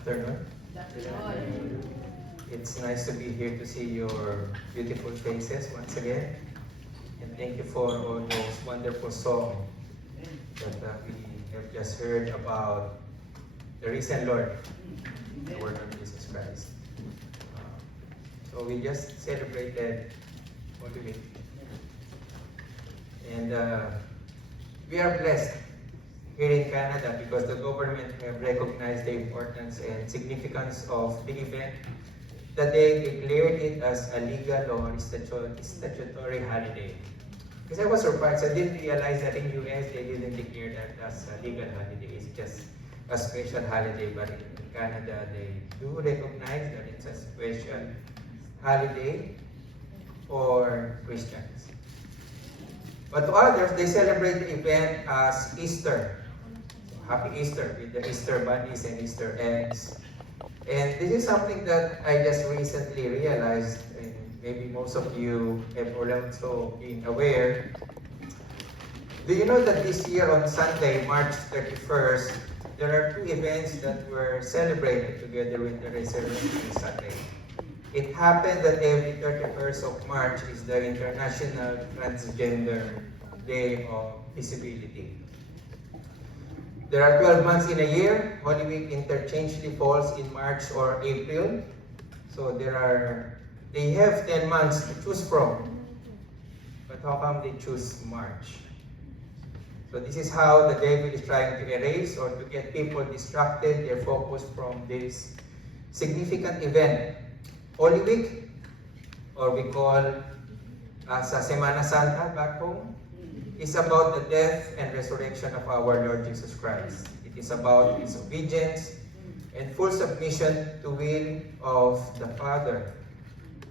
afternoon. It's nice to be here to see your beautiful faces once again. And thank you for all those wonderful songs that we have just heard about the risen Lord, the Word of Jesus Christ. So we just celebrated Holy Week. And we are blessed here in Canada because the government have recognized the importance and significance of the event that they declared it as a legal or statutory holiday. Because I was surprised, I didn't realize that in US they didn't declare that as a legal holiday. It's just a special holiday, but in Canada they do recognize that it's a special holiday for Christians. But to others, they celebrate the event as Easter. So happy Easter with the Easter bunnies and Easter eggs. And this is something that I just recently realized, and maybe most of you have also been aware. Do you know that this year on Sunday, March 31st, there are two events that were celebrated together with the Resurrection Sunday? It happened that every 31st of March is the International Transgender Day of Visibility. There are 12 months in a year. Holy Week interchangeably falls in March or April. So they have 10 months to choose from. But how come they choose March? So this is how the devil is trying to erase or to get people distracted, their focus from this significant event. Holy Week, or we call sa Semana Santa back home, is about the death and resurrection of our Lord Jesus Christ. It is about His obedience and full submission to will of the Father.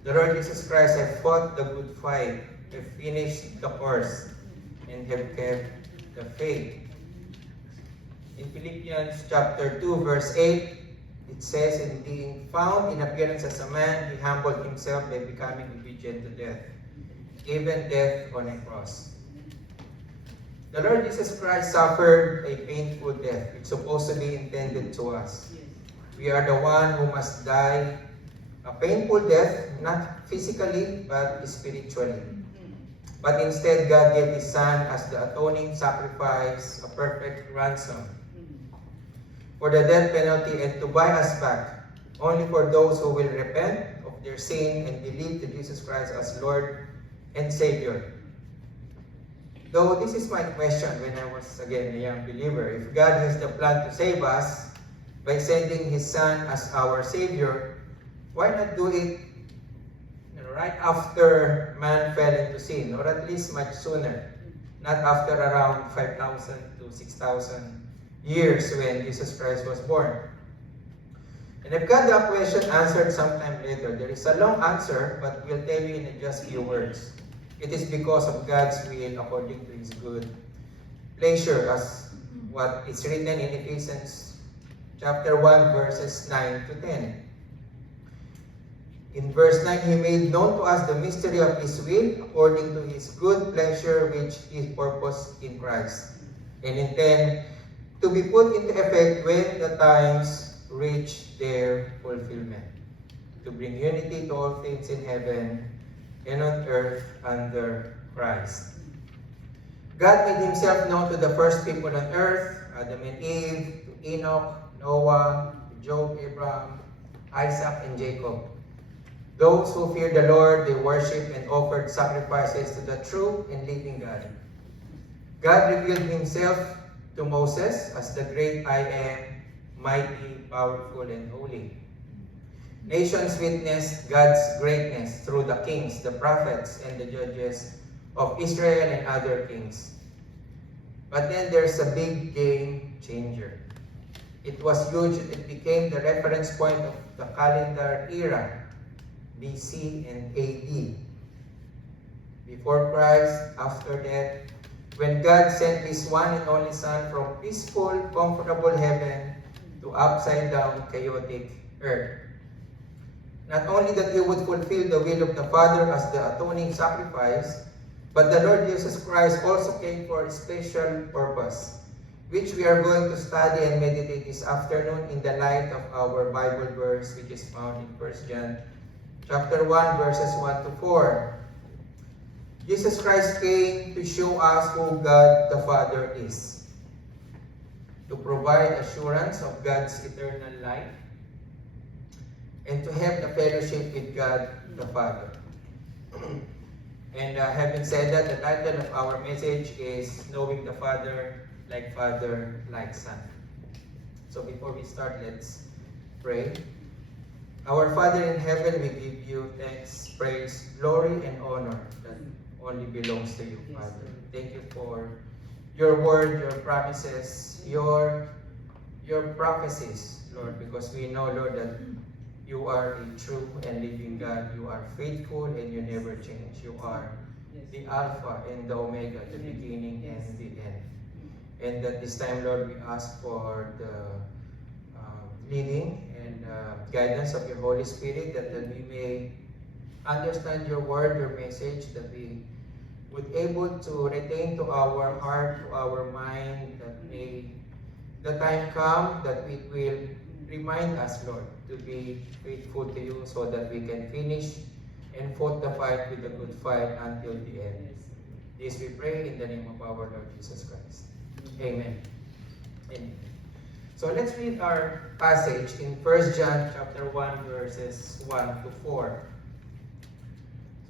The Lord Jesus Christ have fought the good fight, have finished the course, and have kept the faith. In Philippians chapter 2, verse 8, it says, "In being found in appearance as a man, He humbled Himself by becoming obedient to death, even death on a cross." The Lord Jesus Christ suffered a painful death. It's supposed to be intended to us. We are the one who must die a painful death, not physically, but spiritually. But instead, God gave His Son as the atoning sacrifice, a perfect ransom for the death penalty and to buy us back, only for those who will repent of their sin and believe to Jesus Christ as Lord and Savior. Though this is my question when I was, again, a young believer, if God has the plan to save us by sending His Son as our Savior, why not do it right after man fell into sin, or at least much sooner, not after around 5,000 to 6,000 years when Jesus Christ was born? And I've got that question answered sometime later. There is a long answer, but we'll tell you in just few words. It is because of God's will according to His good pleasure, as what is written in Ephesians chapter 1, verses 9 to 10. In verse 9, He made known to us the mystery of His will according to His good pleasure which He purposed in Christ, and in 10, to be put into effect when the times reach their fulfillment, to bring unity to all things in heaven and on earth under Christ. God made Himself known to the first people on earth, Adam and Eve, to Enoch, Noah, Job, Abraham, Isaac, and Jacob. Those who feared the Lord, they worshipped and offered sacrifices to the true and living God. God revealed Himself to Moses as the great I am, mighty, powerful, and holy. Nations witnessed God's greatness through the kings, the prophets, and the judges of Israel and other kings. But then there's a big game changer. It was huge. It became the reference point of the calendar era, BC and AD. Before Christ, after that, when God sent His one and only Son from peaceful, comfortable heaven to upside-down, chaotic earth. Not only that He would fulfill the will of the Father as the atoning sacrifice, but the Lord Jesus Christ also came for a special purpose. which we are going to study and meditate this afternoon in the light of our Bible verse, which is found in 1 John chapter 1, verses 1 to 4. Jesus Christ came to show us who God the Father is, to provide assurance of God's eternal life, and to have the fellowship with God the Father. And having said that, the title of our message is Knowing the Father, like Son. So before we start, let's pray. Our Father in heaven, we give you thanks, praise, glory, and honor that only belongs to you, Father. Thank you for your word, your promises, your prophecies, Lord, because we know, Lord, that you are a true and living God. You are faithful and you never change. You are the Alpha and the Omega, the beginning and the end. And that this time, Lord, we ask for the leading and guidance of your Holy Spirit, that we may understand your word, your message, that we would able to retain to our heart, to our mind, that may the time come that it will remind us, Lord, to be faithful to you so that we can finish and fought the fight with a good fight until the end. This we pray in the name of our Lord Jesus Christ. Amen. Amen. So let's read our passage in 1 John chapter 1, verses 1 to 4.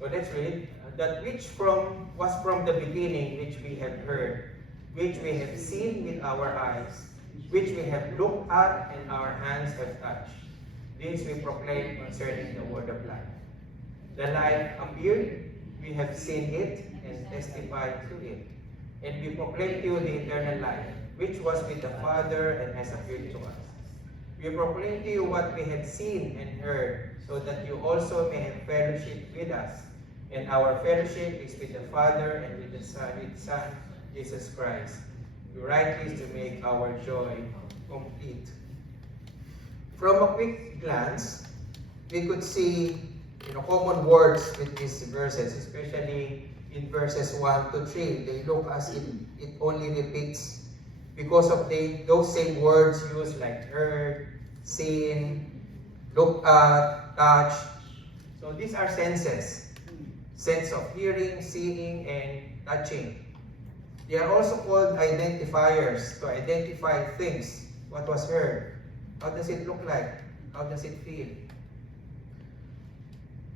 So let's read. That which was from the beginning, which we have heard, which we have seen with our eyes, which we have looked at and our hands have touched. This we proclaim concerning the word of life. The life appeared, we have seen it and testified to it. And we proclaim to you the eternal life, which was with the Father and has appeared to us. We proclaim to you what we have seen and heard, so that you also may have fellowship with us. And our fellowship is with the Father and with the Son, Jesus Christ. We write this to make our joy complete. From a quick glance, we could see common words with these verses, especially in verses 1 to 3. They look as if it only repeats because of those same words used like heard, seen, look at, touch. So these are senses. Sense of hearing, seeing, and touching. They are also called identifiers, to identify things. What was heard? How does it look like? How does it feel?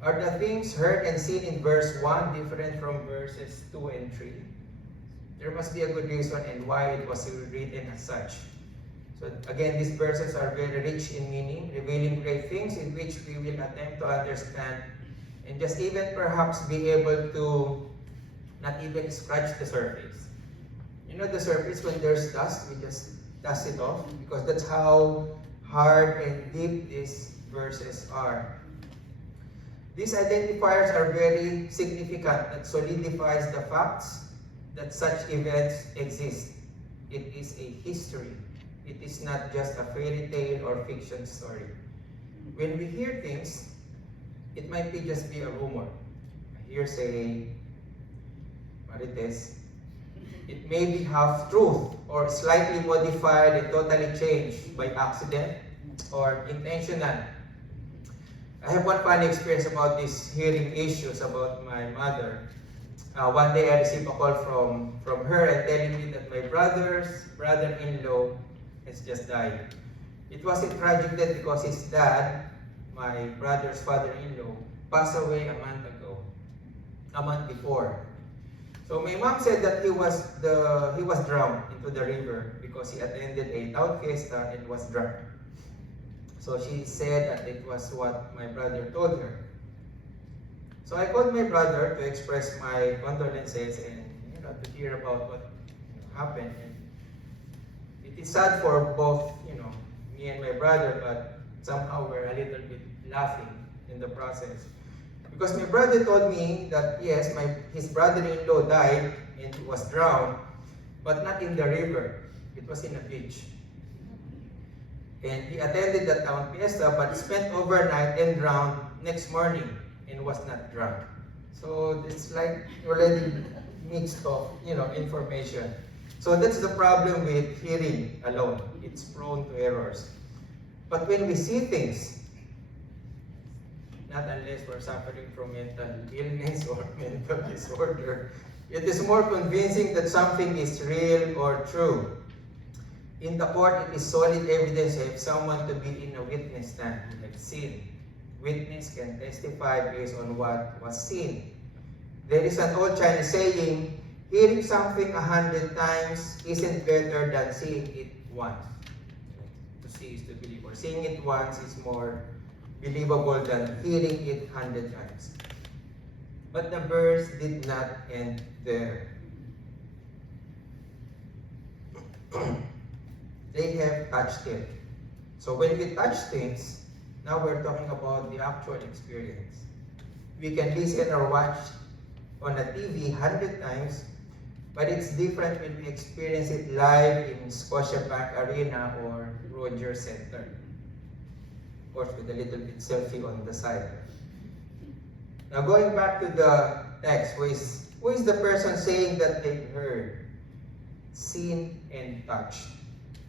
Are the things heard and seen in verse 1 different from verses 2 and 3? There must be a good reason and why it was written as such. So again, these verses are very rich in meaning, revealing great things in which we will attempt to understand and just even perhaps be able to not even scratch the surface. You know the surface, when there's dust, we just dust it off because that's how hard and deep these verses are. These identifiers are very significant. That solidifies the facts that such events exist. It is a history. It is not just a fairy tale or fiction story. When we hear things, it might just be a rumor, a hearsay, marites. It may be half truth or slightly modified and totally changed by accident or intentional. I have one funny experience about these hearing issues about my mother. One day I received a call from her and telling me that my brother-in-law has just died. It was a tragic death because his dad, my brother's father-in-law, passed away a month before. So my mom said that he was drowned into the river because he attended a town fiesta and was drunk. So she said that it was what my brother told her. So I called my brother to express my condolences and to hear about what happened. And it is sad for both me and my brother, but somehow we're a little bit laughing in the process. Because my brother told me that yes, his brother-in-law died and was drowned, but not in the river. It was in a beach. And he attended the town fiesta, but spent overnight and drowned next morning and was not drunk. So it's like already mixed of information. So that's the problem with hearing alone. It's prone to errors. But when we see things, not unless we're suffering from mental illness or mental disorder, it is more convincing that something is real or true. In the court, it is solid evidence if someone to be in a witness stand who have seen. Witness can testify based on what was seen. There is an old Chinese saying, hearing something 100 times isn't better than seeing it once. To see is to believe, or seeing it once is more believable than hearing it 100 times. But the verse did not end there. They have touched it. So when we touch things, now we're talking about the actual experience. We can listen or watch on a TV 100 times, but it's different when we experience it live in Scotiabank Arena or Rogers Center. Of course, with a little bit selfie on the side. Now going back to the text, who is the person saying that they've heard, seen, and touched?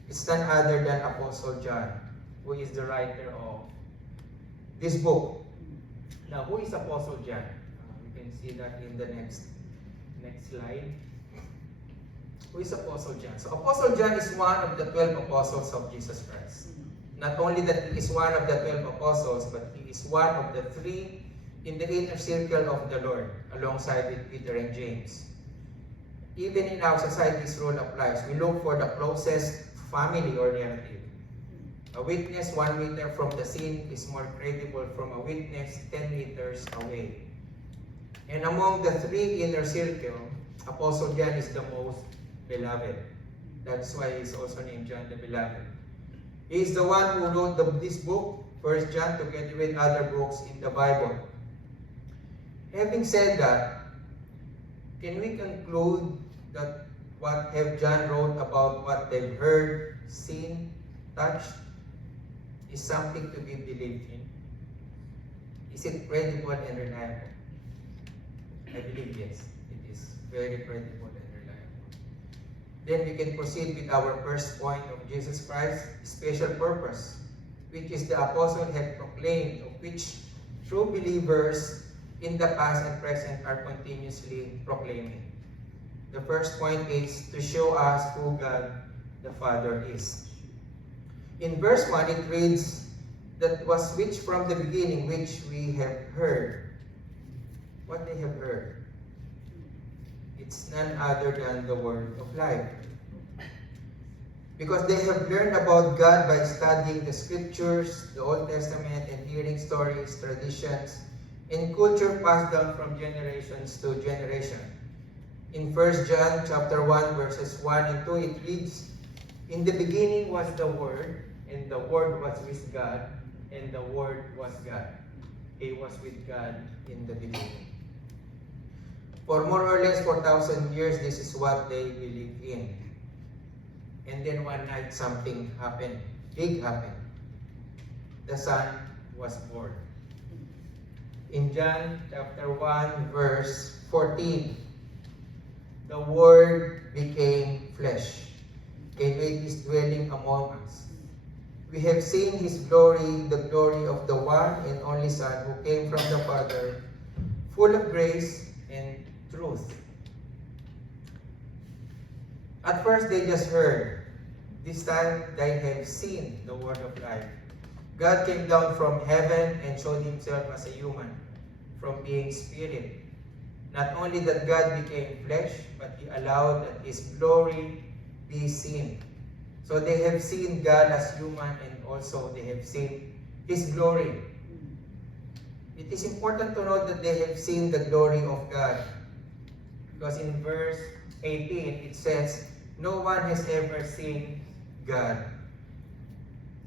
It's none other than Apostle John, who is the writer of this book. Now, who is Apostle John? You can see that in the next slide. Who is Apostle John? So Apostle John is one of the 12 apostles of Jesus Christ. Not only that he is one of the 12 apostles, but he is one of the 3 in the inner circle of the Lord, alongside with Peter and James. Even in our society, this rule applies. We look for the closest family or relative. A witness 1 meter from the scene is more credible from a witness 10 meters away. And among the 3 inner circle, Apostle John is the most beloved. That's why he's also named John the Beloved. He is the one who wrote this book, 1 John, together with other books in the Bible. Having said that, can we conclude that what have John wrote about what they've heard, seen, touched, is something to be believed in? Is it credible and reliable? I believe yes, it is very credible and reliable. Then we can proceed with our first point of Jesus Christ's special purpose, which is the apostle had proclaimed, of which true believers in the past and present are continuously proclaiming. The first point is to show us who God the Father is. In verse 1, it reads, that was which from the beginning, which we have heard. What they have heard? It's none other than the word of life. Because they have learned about God by studying the scriptures, the Old Testament, and hearing stories, traditions, and culture passed down from generations to generation. In 1 John chapter 1, verses 1 and 2, it reads, in the beginning was the Word, and the Word was with God, and the Word was God. He was with God in the beginning. For more or less 4,000 years, this is what they believed in. And then one night, something happened. Big happened. The Son was born. In John chapter 1, verse 14, the Word became flesh and made his dwelling among us. We have seen his glory, the glory of the one and only Son who came from the Father, full of grace and truth. At first, they just heard. This time, they have seen the word of life. God came down from heaven and showed himself as a human, from being spirit. Not only that God became flesh, but he allowed that his glory be seen. So they have seen God as human, and also they have seen his glory. It is important to note that they have seen the glory of God. Because in verse 18, it says, no one has ever seen God.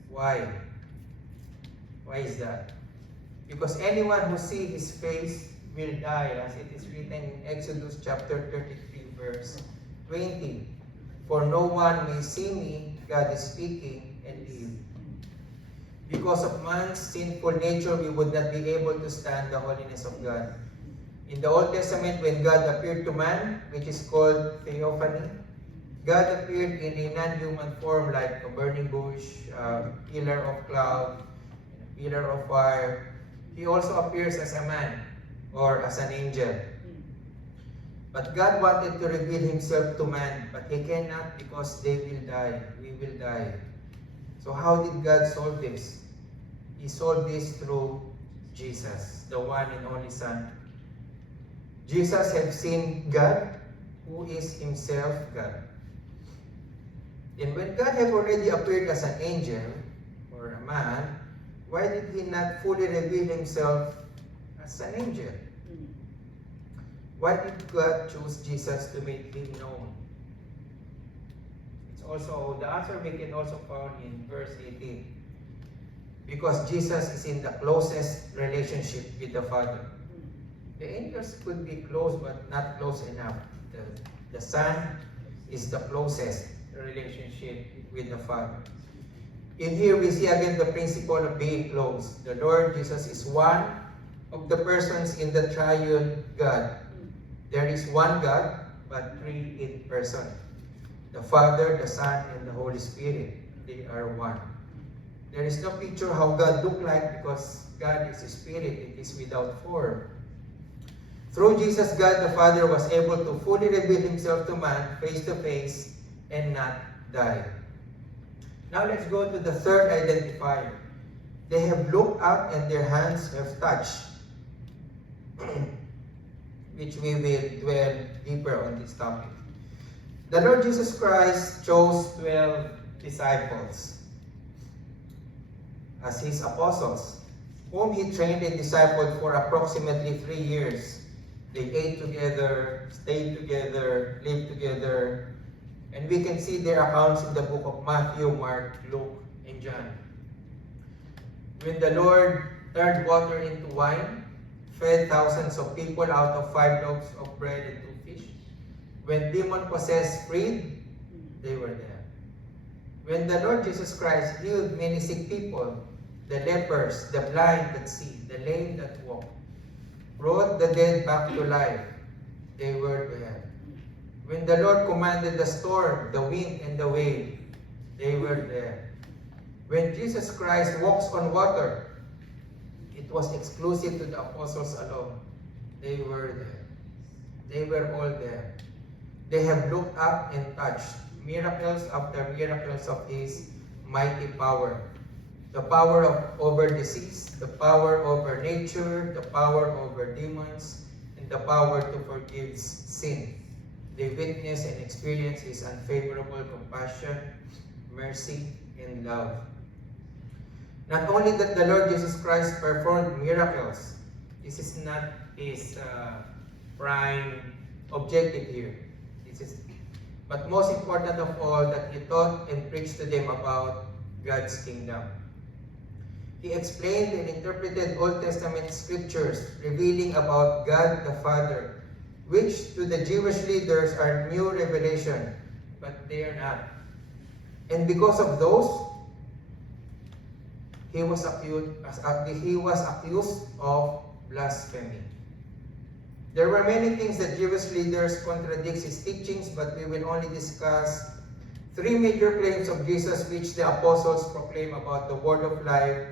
Why? Why is that? Because anyone who sees his face will die, as it is written in Exodus chapter 33, verse 20. For no one may see me, God is speaking, and live. Because of man's sinful nature, we would not be able to stand the holiness of God. In the Old Testament, when God appeared to man, which is called theophany, God appeared in a non-human form like a burning bush, a pillar of cloud, a pillar of fire. He also appears as a man or as an angel. But God wanted to reveal himself to man, but he cannot because they will die. We will die. So how did God solve this? He solved this through Jesus, the one and only Son. Jesus had seen God, who is himself God. And when God had already appeared as an angel or a man, why did he not fully reveal himself as an angel? Why did God choose Jesus to make him known? It's also, the answer we can also found in verse 18. Because Jesus is in the closest relationship with the Father. The angels could be close but not close enough. The Son is the closest relationship with the Father. In here we see again the principle of being close. The Lord Jesus is one of the persons in the triune God. There is one God, but three in person. The Father, the Son, and the Holy Spirit. They are one. There is no picture how God looked like because God is a spirit. It is without form. Through Jesus, God the Father was able to fully reveal himself to man face to face and not die. Now let's go to the third identifier. They have looked up and their hands have touched. Which we will dwell deeper on this topic. The Lord Jesus Christ chose 12 disciples as his apostles, whom he trained and discipled for approximately 3 years. They ate together, stayed together, lived together, and we can see their accounts in the book of Matthew, Mark, Luke, and John. When the Lord turned water into wine, fed thousands of people out of 5 loaves of bread and 2 fish. When demon-possessed freed, they were there. When the Lord Jesus Christ healed many sick people, the lepers, the blind that see, the lame that walk, brought the dead back to life, they were there. When the Lord commanded the storm, the wind, and the wave, they were there. When Jesus Christ walks on water, it was exclusive to the apostles alone. They were there. They were all there. They have looked up and touched miracles after miracles of his mighty power. The power over disease, the power over nature, the power over demons, and the power to forgive sin. They witness and experience his unfavorable compassion, mercy, and love. Not only that the Lord Jesus Christ performed miracles, this is not his prime objective here. But most important of all, that he taught and preached to them about God's kingdom. He explained and interpreted Old Testament scriptures revealing about God the Father, which to the Jewish leaders are new revelation, but they are not. And because of those, he was accused of blasphemy. There were many things that Jewish leaders contradict his teachings, but we will only discuss 3 major claims of Jesus which the apostles proclaim about the word of life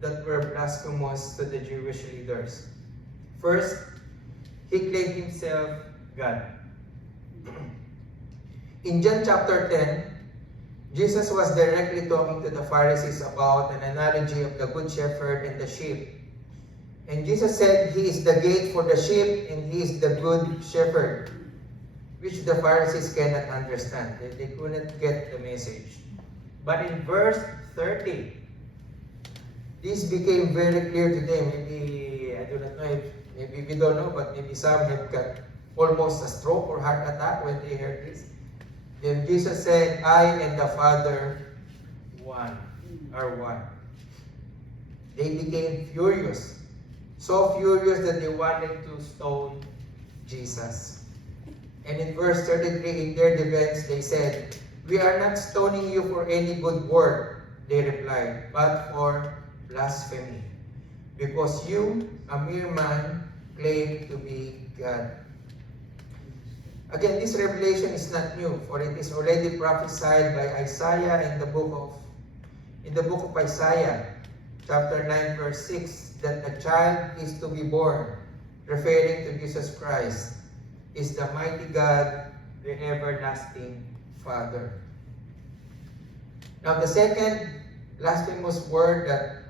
that were blasphemous to the Jewish leaders. First, he claimed himself God. In John chapter 10, Jesus was directly talking to the Pharisees about an analogy of the good shepherd and the sheep. And Jesus said, he is the gate for the sheep and he is the good shepherd, which the Pharisees cannot understand. They couldn't get the message. But in verse 30, this became very clear to them. Maybe, I do not know if, maybe we don't know, but maybe some have got almost a stroke or heart attack when they heard this. Then Jesus said, I and the Father are one. They became furious. So furious that they wanted to stone Jesus. And in verse 33, in their defense, they said, we are not stoning you for any good work, they replied, but for blasphemy. Because you, a mere man, claim to be God. Again, this revelation is not new, for it is already prophesied by Isaiah in the book of Isaiah, chapter 9, verse 6, that a child is to be born, referring to Jesus Christ, is the mighty God, the everlasting Father. Now, the second blasphemous word that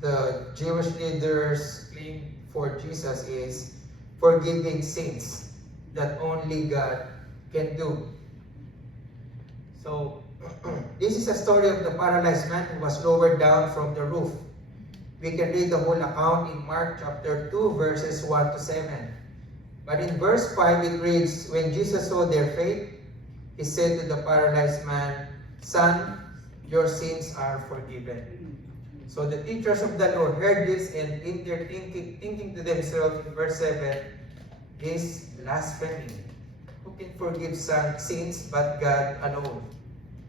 the Jewish leaders claim for Jesus is forgiving sins that only God can do. So, this is a story of the paralyzed man who was lowered down from the roof. We can read the whole account in Mark chapter 2, verses 1 to 7. But in verse 5, it reads, when Jesus saw their faith, he said to the paralyzed man, "Son, your sins are forgiven." So the teachers of the law heard this, and in their thinking to themselves in verse 7, this blasphemy. Who can forgive sins but God alone?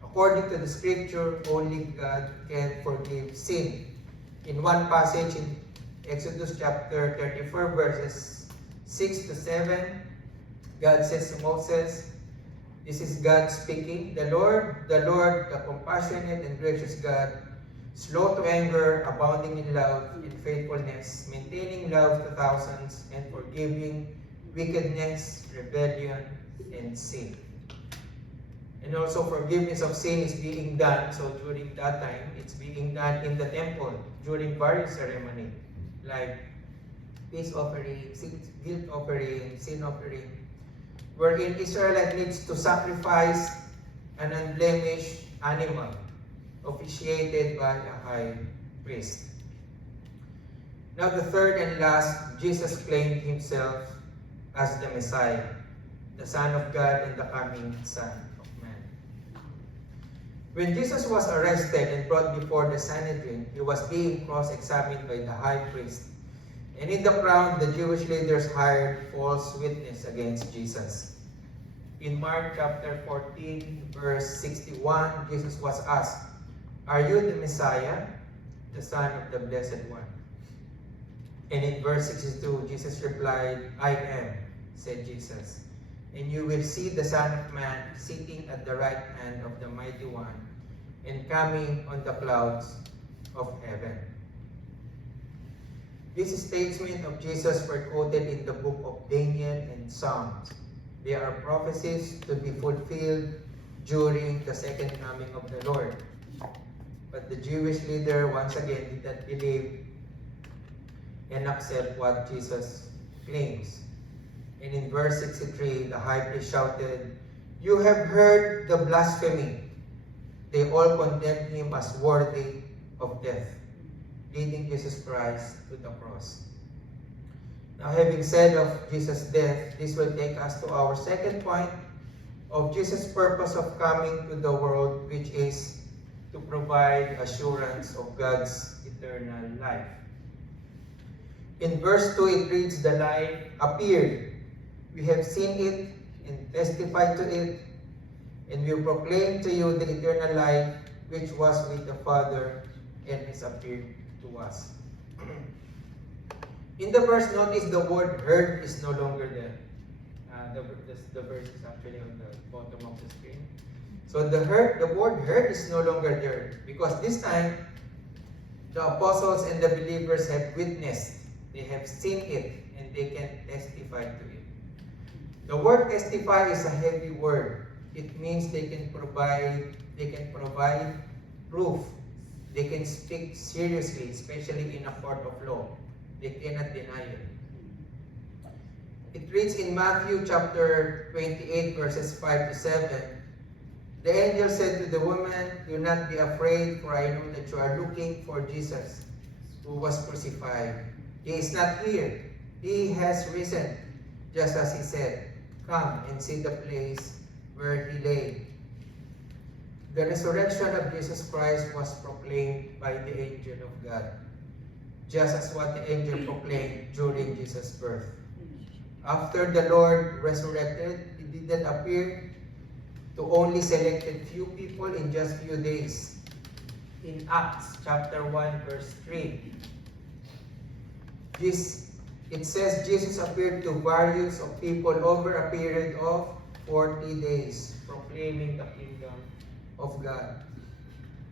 According to the scripture, only God can forgive sin. In one passage in Exodus chapter 34, verses 6 to 7, God says to Moses, this is God speaking, the Lord, the compassionate and gracious God, slow to anger, abounding in love and faithfulness, maintaining love to thousands, and forgiving wickedness, rebellion, and sin. And also forgiveness of sin is being done, so during that time, it's being done in the temple during various ceremonies, like peace offering, guilt offering, sin offering, wherein Israelite needs to sacrifice an unblemished animal, officiated by a high priest. Now the third and last, Jesus claimed himself as the Messiah, the Son of God and the coming Son of Man. When Jesus was arrested and brought before the Sanhedrin, he was being cross-examined by the high priest. And in the crowd, the Jewish leaders hired false witness against Jesus. In Mark chapter 14, verse 61, Jesus was asked, "Are you the Messiah, the Son of the Blessed One?" And in verse 62, Jesus replied, "I am," said Jesus. "And you will see the Son of Man sitting at the right hand of the Mighty One and coming on the clouds of heaven." These statements of Jesus were quoted in the book of Daniel and Psalms. They are prophecies to be fulfilled during the second coming of the Lord. But the Jewish leader once again did not believe and accept what Jesus claims. And in verse 63, the high priest shouted, "You have heard the blasphemy." They all condemned him as worthy of death, leading Jesus Christ to the cross. Now, having said of Jesus' death, this will take us to our second point of Jesus' purpose of coming to the world, which is to provide assurance of God's eternal life. In verse 2, it reads, "The light appeared. We have seen it and testified to it, and we proclaim to you the eternal life which was with the Father and has appeared to us." In the verse, notice the word "heard" is no longer there. The verse is actually on the bottom of the screen. So the word "heard" is no longer there, because this time the apostles and the believers have witnessed. They have seen it and they can testify to it. The word "testify" is a heavy word. It means they can provide proof. They can speak seriously, especially in a court of law. They cannot deny it. It reads in Matthew chapter 28, verses 5 to 7, "The angel said to the woman, 'Do not be afraid, for I know that you are looking for Jesus, who was crucified. He is not here. He has risen, just as he said. Come and see the place where he lay.'" The resurrection of Jesus Christ was proclaimed by the angel of God, just as what the angel proclaimed during Jesus' birth. After the Lord resurrected, he didn't appear to only selected few people in just few days. In Acts chapter 1, verse 3, It says Jesus appeared to various of people over a period of 40 days, proclaiming the kingdom of God.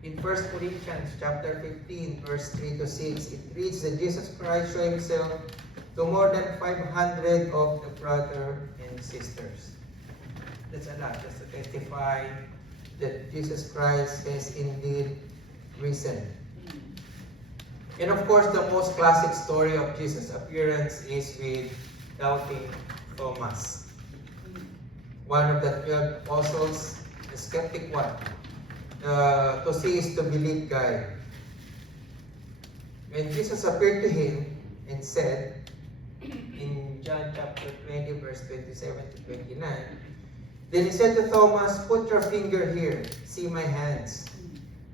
In 1 Corinthians chapter 15, verse 3 to 6, it reads that Jesus Christ showed himself to more than 500 of the brothers and sisters. That's a lot, just to testify that Jesus Christ is indeed risen. And of course, the most classic story of Jesus' appearance is with doubting Thomas, one of the 12 apostles, the skeptic one. To see is to believe guy. When Jesus appeared to him and said, in John chapter 20, verse 27 to 29, then he said to Thomas, "Put your finger here, see my hands.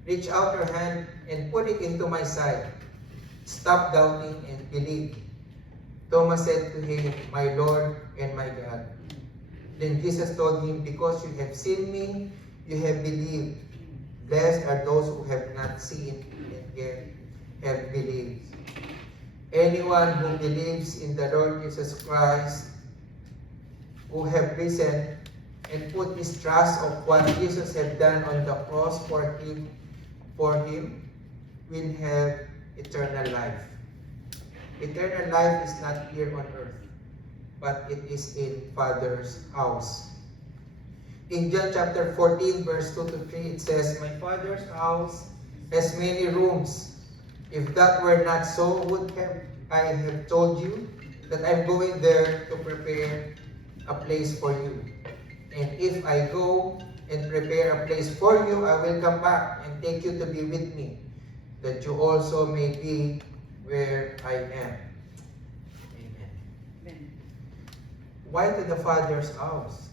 Reach out your hand and put it into my side. Stop doubting and believe." Thomas said to him, "My Lord and my God." Then Jesus told him, "Because you have seen me, you have believed. Blessed are those who have not seen and yet have believed." Anyone who believes in the Lord Jesus Christ, who have risen and put his trust of what Jesus had done on the cross for him, will have eternal life. Eternal life is not here on earth, but it is in Father's house. In John chapter 14, verse 2 to 3, it says, "My Father's house has many rooms. If that were not so, would I have told you that I'm going there to prepare a place for you. And if I go and prepare a place for you, I will come back and take you to be with me, that you also may be where I am." Amen. Amen. Why to the Father's house?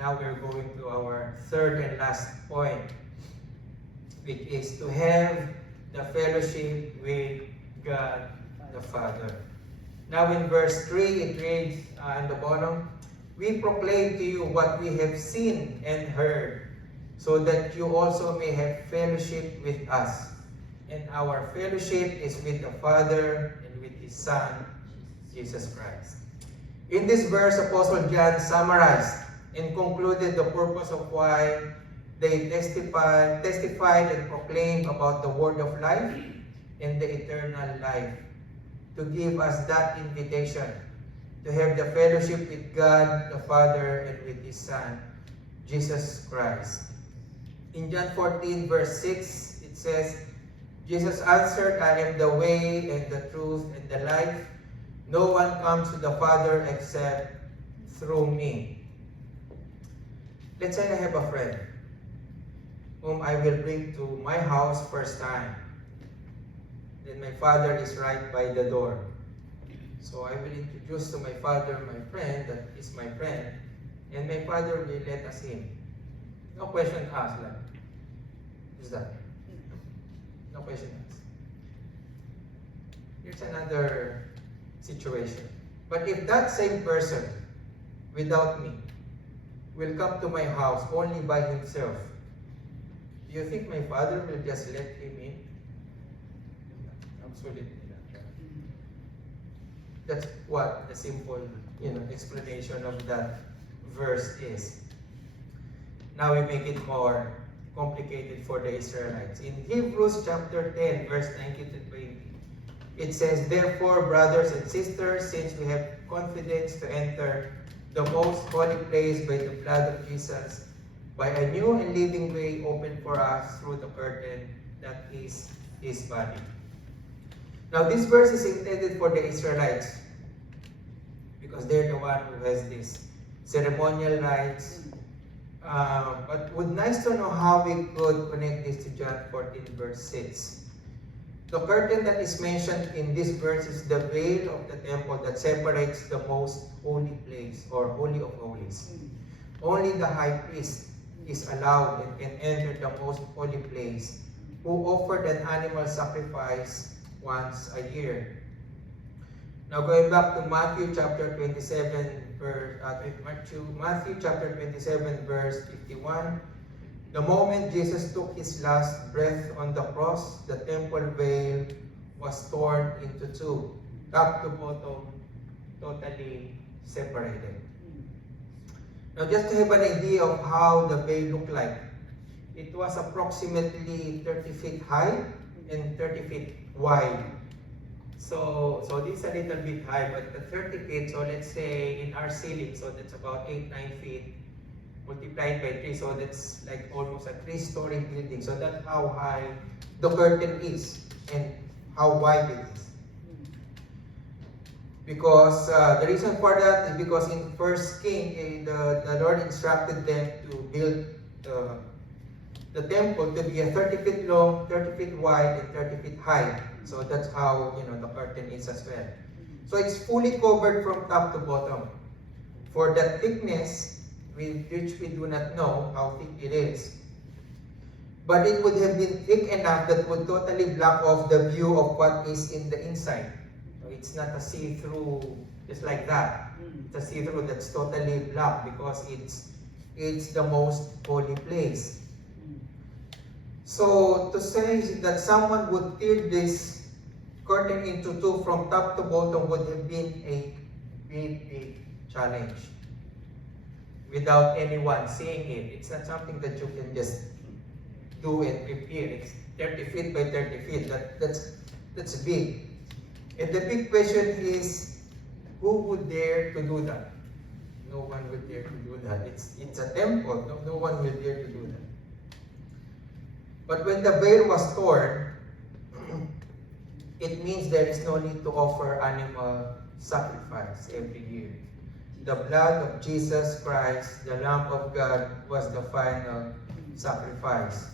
Now we're going to our third and last point, which is to have the fellowship with God the Father. Now in verse 3, it reads on the bottom, "We proclaim to you what we have seen and heard, so that you also may have fellowship with us. And our fellowship is with the Father and with His Son, Jesus Christ." In this verse, Apostle John summarized and concluded the purpose of why they testified and proclaimed about the word of life and the eternal life, to give us that invitation to have the fellowship with God the Father and with His Son, Jesus Christ. In John 14, verse 6, it says, Jesus answered, "I am the way and the truth and the life. No one comes to the Father except through me." Let's say I have a friend whom I will bring to my house first time. Then my father is right by the door. So I will introduce to my father my friend that is my friend, and my father will let us in. No question asked, like, who's that? No question asked. Here's another situation. But if that same person, without me, will come to my house only by himself, do you think my father will just let him in? Absolutely not. That's what the simple, explanation of that verse is. Now we make it more complicated for the Israelites. In Hebrews chapter 10, verse 19 to 20, it says, "Therefore, brothers and sisters, since we have confidence to enter the most holy place by the blood of Jesus, by a new and living way opened for us through the curtain that is His body." Now this verse is intended for the Israelites because they're the one who has this ceremonial rites. But would nice to know how we could connect this to John 14, verse 6. The curtain that is mentioned in this verse is the veil of the temple that separates the most holy place, or Holy of Holies. Only the high priest is allowed and can enter the most holy place, who offered an animal sacrifice once a year. Now going back to Matthew chapter 27, Matthew chapter 27, verse 51, the moment Jesus took his last breath on the cross, the temple veil was torn into two, top to bottom, totally separated. Now, just to have an idea of how the veil looked like, it was approximately 30 feet high and 30 feet wide. So this is a little bit high, but the 30 feet, so let's say in our ceiling, so that's about 8-9 feet, multiplied by 3, so that's like almost a 3-story building. So that's how high the curtain is and how wide it is. Because the reason for that is because in First King, the Lord instructed them to build the temple to be a 30 feet long, 30 feet wide, and 30 feet high. So that's how the curtain is as well. So it's fully covered from top to bottom. For that thickness, which we do not know how thick it is, but it would have been thick enough that would totally block off the view of what is in the inside. So it's not a see-through just like that. It's a see-through that's totally black because it's the most holy place. So to say that someone would tear this curtain into two from top to bottom would have been a big challenge without anyone seeing it. It's not something that you can just do and prepare. It's 30 feet by 30 feet. That's big. And the big question is, who would dare to do that? No one would dare to do that. It's a temple. No one will dare to do that. But when the veil was torn, it means there is no need to offer animal sacrifice every year. The blood of Jesus Christ, the Lamb of God, was the final sacrifice.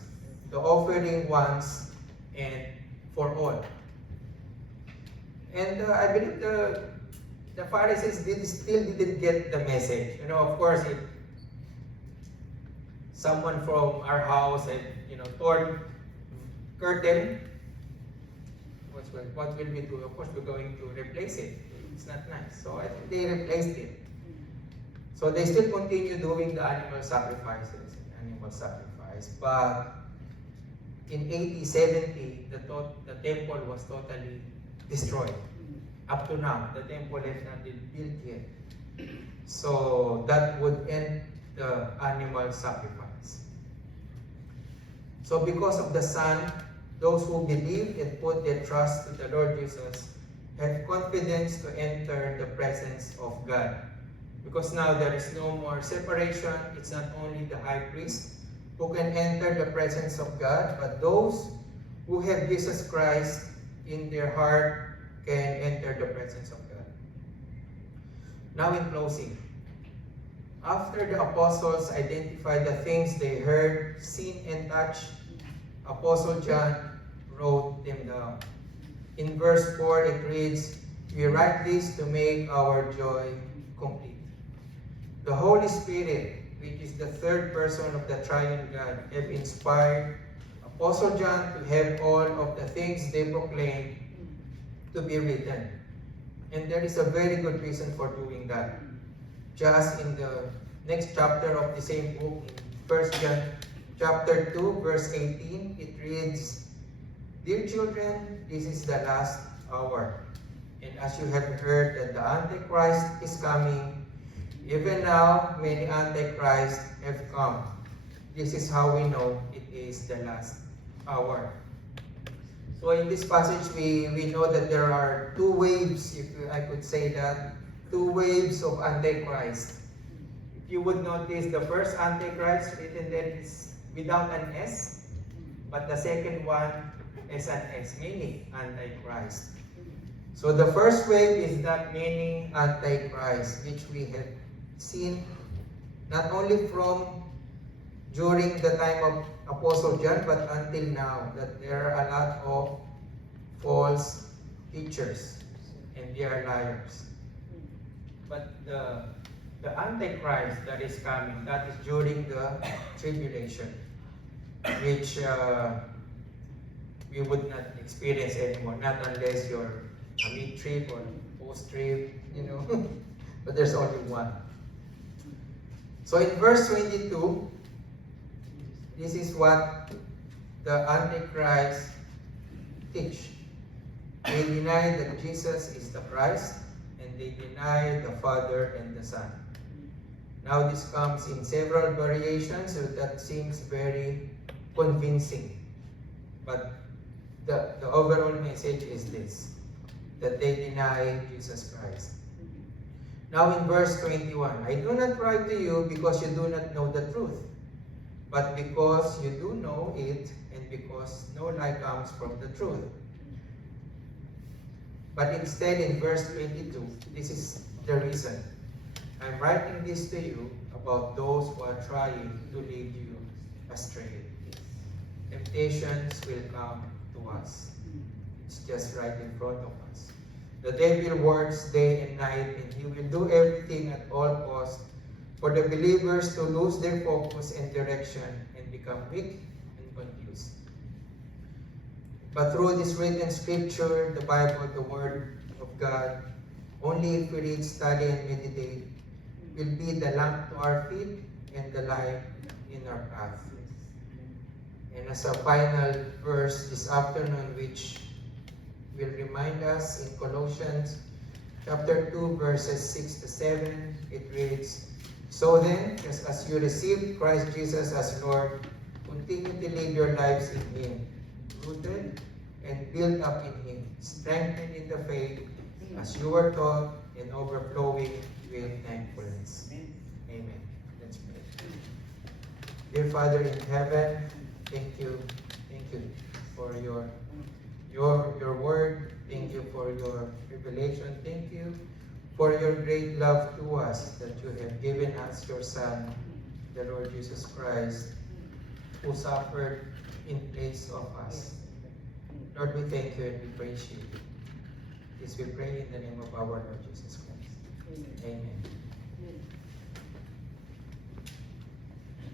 The offering once and for all. And I believe the Pharisees still didn't get the message. Of course, if someone from our house had torn curtain, what will we do? Of course, we're going to replace it. It's not nice. So I think they replaced it. So they still continue doing the animal sacrifice. But in AD 70, the temple was totally destroyed. Up to now, the temple has not been built yet. So that would end the animal sacrifice. So because of the Son, those who believe and put their trust to the Lord Jesus have confidence to enter the presence of God. Because now there is no more separation. It's not only the high priest who can enter the presence of God, but those who have Jesus Christ in their heart can enter the presence of God. Now in closing, after the apostles identified the things they heard, seen, and touched, Apostle John wrote them down. In verse 4 it reads, "We write this to make our joy complete." The Holy Spirit, which is the third person of the Triune God, have inspired Apostle John to have all of the things they proclaim to be written. And there is a very good reason for doing that. Just in the next chapter of the same book, in 1 John chapter 2, verse 18, it reads, "Dear children, this is the last hour. And as you have heard that the Antichrist is coming, even now many Antichrists have come. This is how we know it is the last hour." So in this passage, we know that there are two waves, if I could say that, two waves of Antichrist. If you would notice, the first Antichrist written there is without an S, but the second one is an S, meaning Antichrist. So the first wave is that meaning Antichrist, which we have seen not only from during the time of Apostle John, but until now, that there are a lot of false teachers and they are liars. But the Antichrist that is coming, that is during the tribulation, which we would not experience anymore, not unless you're a mid-trib or post-trib, but there's only one. So in verse 22, this is what the Antichrist teach. They deny that Jesus is the Christ, and they deny the Father and the Son. Now this comes in several variations, so that seems very convincing. But the overall message is this, that they deny Jesus Christ. Now in verse 21, I do not write to you because you do not know the truth, but because you do know it, and because no lie comes from the truth. But instead, in verse 22, this is the reason. I'm writing this to you about those who are trying to lead you astray. Temptations will come to us. It's just right in front of us. The devil works day and night, and he will do everything at all costs for the believers to lose their focus and direction and become weak and confused. But through this written scripture, the Bible, the Word of God, only if we read, study, and meditate, will be the lamp to our feet and the light in our path. And as a final verse this afternoon, which will remind us in Colossians chapter 2, verses 6 to 7, it reads, So then, just as you received Christ Jesus as Lord, continue to live your lives in Him, rooted and built up in Him, strengthened in the faith as you were taught, and overflowing with thankfulness. Amen. Let's pray. Dear Father in heaven, thank you for your word. Thank you for your revelation. Thank you for your great love to us, that you have given us your Son, the Lord Jesus Christ, who suffered in place of us. Lord, we thank you and we praise you. This we pray in the name of our Lord Jesus Christ. Amen.